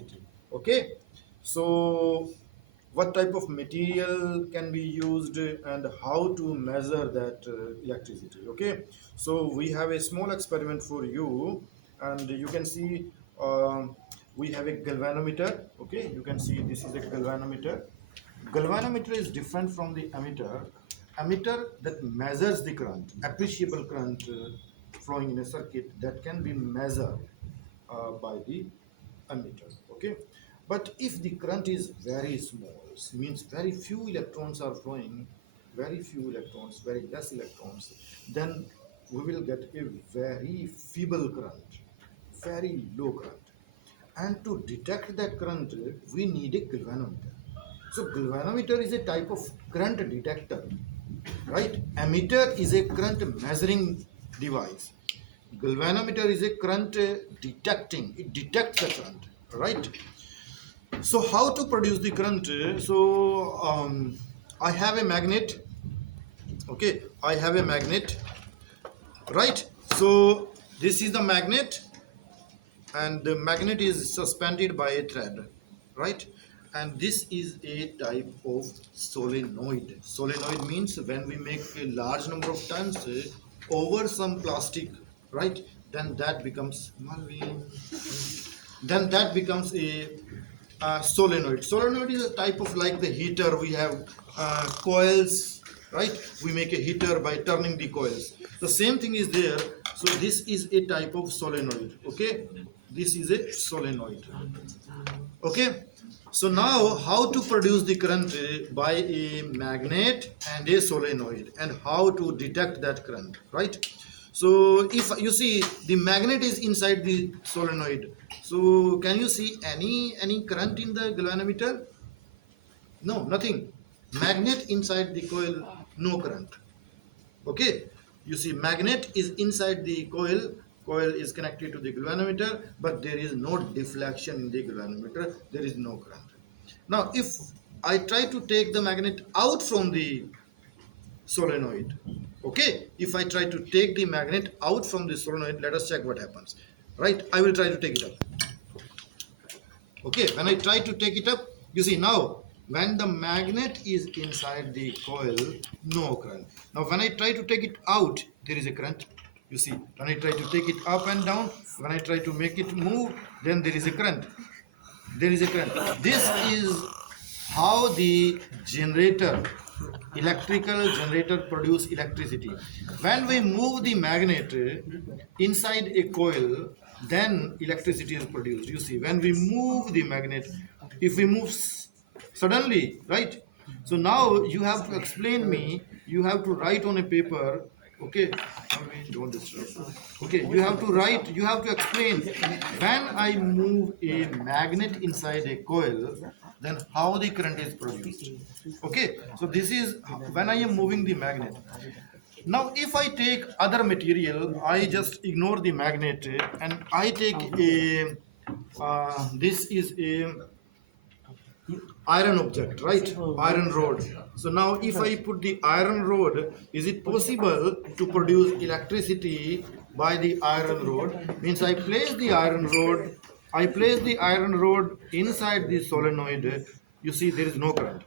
electricity. Okay, so what type of material can be used and how to measure that electricity. Okay, so we have a small experiment for you, and you can see we have a galvanometer. Okay, you can see this is a galvanometer. Galvanometer is different from the ammeter. Ammeter that measures the current, appreciable current flowing in a circuit, that can be measured by the ammeter. Okay, but if the current is very small, means very few electrons are flowing, very few electrons, very less electrons, then we will get a very feeble current, very low current. And to detect that current, we need a galvanometer. So galvanometer is a type of current detector, right? Ammeter is a current measuring device. Galvanometer is a current detecting. It detects the current, right? So how to produce the current? I have a magnet. Okay, I have a magnet, right? So this is the magnet, and the magnet is suspended by a thread, right? And this is a type of solenoid. Solenoid means when we make a large number of turns over some plastic, right, then that becomes Malvin, then that becomes a solenoid. Solenoid is a type of like the heater. We have coils, right? We make a heater by turning the coils. The same thing is there. So this is a type of solenoid. Okay, this is a solenoid. Okay, so now how to produce the current by a magnet and a solenoid, and how to detect that current, right? So if you see the magnet is inside the solenoid, so can you see any current in the galvanometer? No, nothing. Magnet inside the coil, no current. Okay, you see magnet is inside the coil, coil is connected to the galvanometer, but there is no deflection in the galvanometer, there is no current. Now if I try to take the magnet out from the solenoid, okay, if I try to take the magnet out from the solenoid, let us check what happens, right? I will try to take it up. Okay, when I try to take it up, you see now when the magnet is inside the coil, no current. Now when I try to take it out, there is a current. You see, when I try to take it up and down, when I try to make it move, then there is a current. There is a current. This is how the generator, electrical generator, produce electricity. When we move the magnet inside a coil, then electricity is produced. You see, when we move the magnet, if we move suddenly, right? So now you have to explain me, you have to write on a paper, okay? Don't disturb. Okay, you have to write, you have to explain when I move a magnet inside a coil, then how the current is produced. Okay, so this is when I am moving the magnet. Now if I take other material, I just ignore the magnet and I take a this is a iron object, right? Iron rod. So now if I put the iron rod, is it possible to produce electricity by the iron rod? Means I place the iron rod, I place the iron rod inside the solenoid. You see there is no current.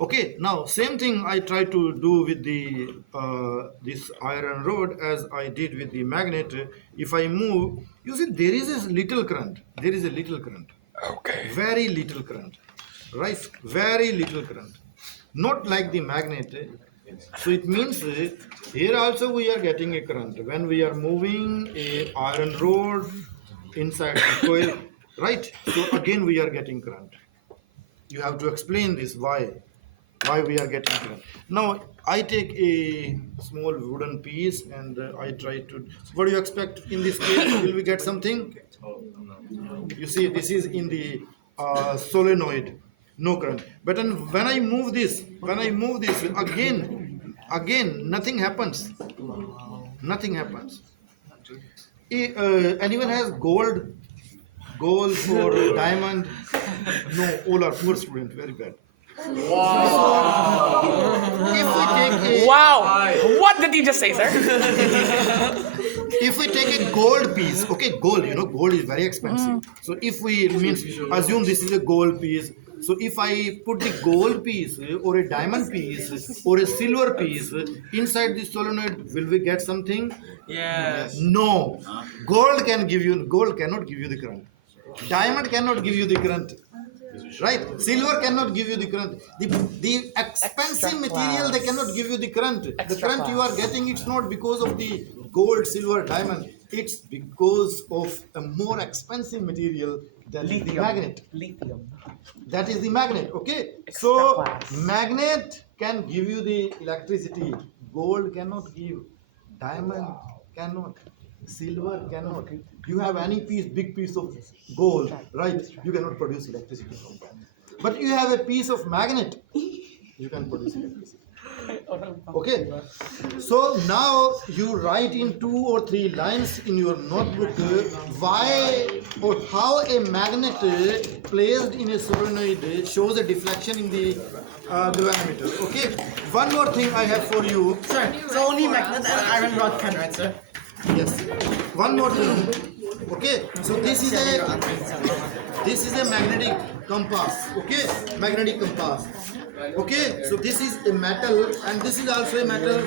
Okay, now same thing I try to do with the this iron rod as I did with the magnet. If I move, you see there is a little current. There is a little current. Okay. Very little current, right? Very little current. Not like the magnet. So it means here also we are getting a current when we are moving a iron rod inside the coil, right? So again we are getting current. You have to explain this why we are getting current. Now I take a small wooden piece and I try to. What do you expect in this case? Will we get something? You see, this is in the solenoid, no current. But when I move this, again, nothing happens. Nothing happens. Anyone has gold or diamond? No, all are poor student, very bad. If we take a, Wow! What did you just say, sir? if we take a gold piece, okay, gold, gold is very expensive. So if we assume this is a gold piece. So if I put the gold piece or a diamond piece or a silver piece inside the solenoid, will we get something? Yes. No. Gold cannot give you the current. Diamond cannot give you the current. Right? Silver cannot give you the current. The expensive material, they cannot give you the current. The current you are getting, it's not because of the gold, silver, diamond. It's because of a more expensive material than the magnet. Lithium. That is the magnet. Okay. Extra So class. magnet can give you the electricity. Gold cannot give. Diamond cannot. Silver cannot. You have any big piece of gold, right? You cannot produce electricity from that. But you have a piece of magnet, you can produce electricity. Okay. So now you write in 2 or 3 lines in your notebook why or how a magnet placed in a solenoid shows a deflection in the galvanometer. Okay. One more thing I have for you. Sir, so only magnet and iron rod can, right, sir? Yes. One more thing. Okay. So this is a magnetic compass. Okay. Magnetic compass. Okay. So this is a metal and this is also a metal.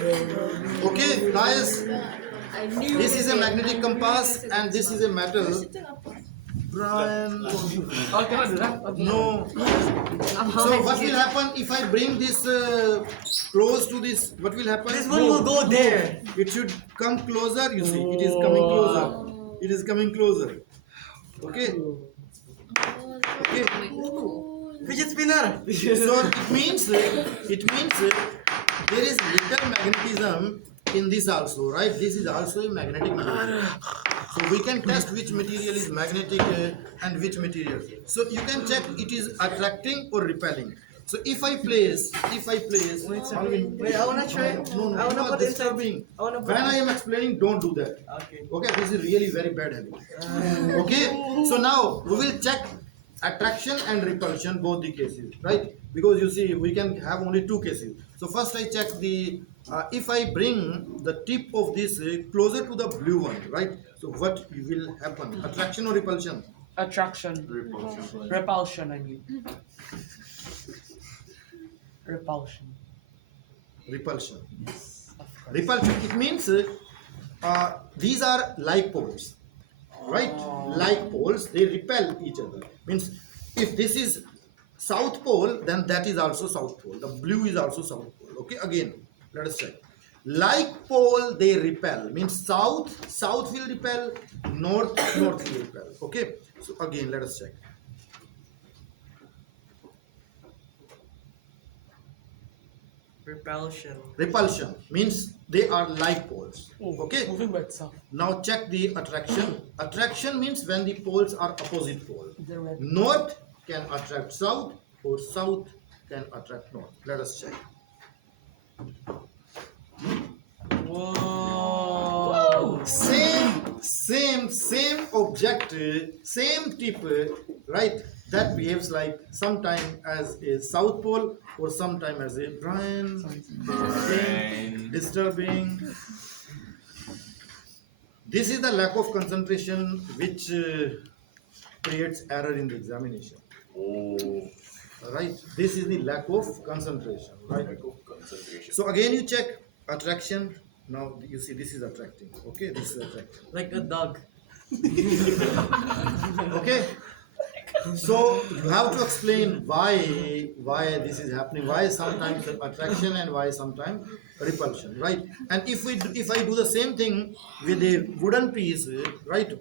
Okay, guys. This is a magnetic compass and this is a metal. Brian. Oh, can I do that? No. So what will happen if I bring this close to this? What will happen? This one will go there. It should come closer. You see, it is coming closer. It is coming closer. Okay. Okay. Fidget spinner. So it means there is little magnetism in this also, right? This is also a magnetic material. So we can test which material is magnetic and which material. So you can check it is attracting or repelling. So if I place, Alvin, Wait, I wanna try. no, I wanna you are put inside. disturbing. I wanna put When I am explaining, don't do that. Okay. Okay, this is really very bad habit. Okay, so now we will check attraction and repulsion, both the cases, right? Because you see, we can have only 2 cases. So first I check the, if I bring the tip of this closer to the blue one, right? So what will happen? Attraction or repulsion? Attraction. Repulsion, I mean. Repulsion. Repulsion. Yes, of course. Repulsion, it means these are like poles, right? Like poles, they repel each other. Means if this is south pole, then that is also south pole. The blue is also south pole. Okay, again, let us check. Like pole, they repel. Means south will repel, north will repel. Okay, so again, let us check. Repulsion. Repulsion means they are like poles. Okay. Moving by itself. Now check the attraction. Attraction means when the poles are opposite pole. They're red. North can attract south or south can attract north. Let us check. Whoa. Same object, same tip, right? That behaves like sometime as a south pole or sometime as a Brian. Disturbing. This is the lack of concentration which creates error in the examination. Right? This is the lack of concentration. Right? So again you check attraction. Now you see this is attracting. Okay, this is attracting. Like a dog. Okay. So you have to explain why this is happening, why sometimes attraction and why sometimes repulsion, right? And if I do the same thing with a wooden piece, right?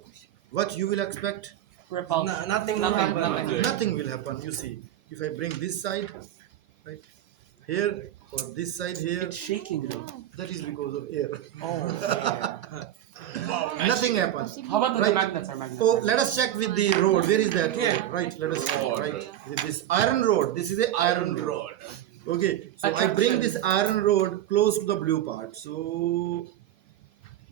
What you will expect? Repulsion. Nothing will happen. Nothing will happen. You see, if I bring this side, right here or this side here, It's shaking though. that is because of air. Oh. Nothing happens. How about the Right. magnets are magnets? Oh, let us check with the road. Where is that? Here. Right. Let us check. Right. With this iron rod. This is a iron rod. Okay. So I bring this iron rod close to the blue part. So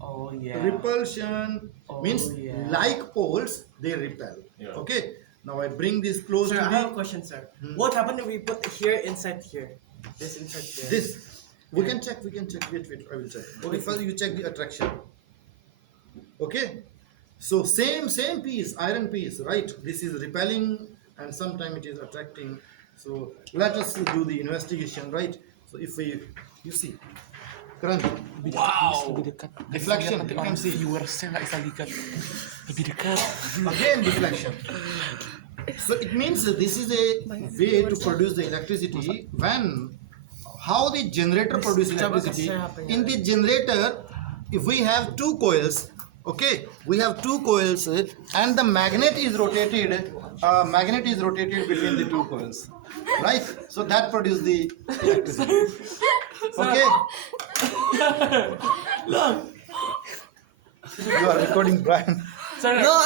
Oh yeah. repulsion Oh, means yeah. like poles they repel. Okay. Now I bring this close Sir, to I have a the question, sir. What happened if we put here inside here? This inside here. this. We can check. Wait. I will check. Okay. First you check the attraction. Okay, so same piece, iron piece, right? This is repelling and sometimes it is attracting. So let us do the investigation, right? So if you see, Karan, Wow. Lebih dekat. Deflection, Nanti you can orang see. viewersnya nggak bisa lihat. Lebih dekat. again deflection. So it means that this is a way to produce the electricity when how the generator produces electricity. In the generator, if we have two coils, okay, we have two coils and the magnet is rotated. Magnet is rotated between the two coils, right? So that produces the electricity. Okay. You are recording, Brian. Sir, No,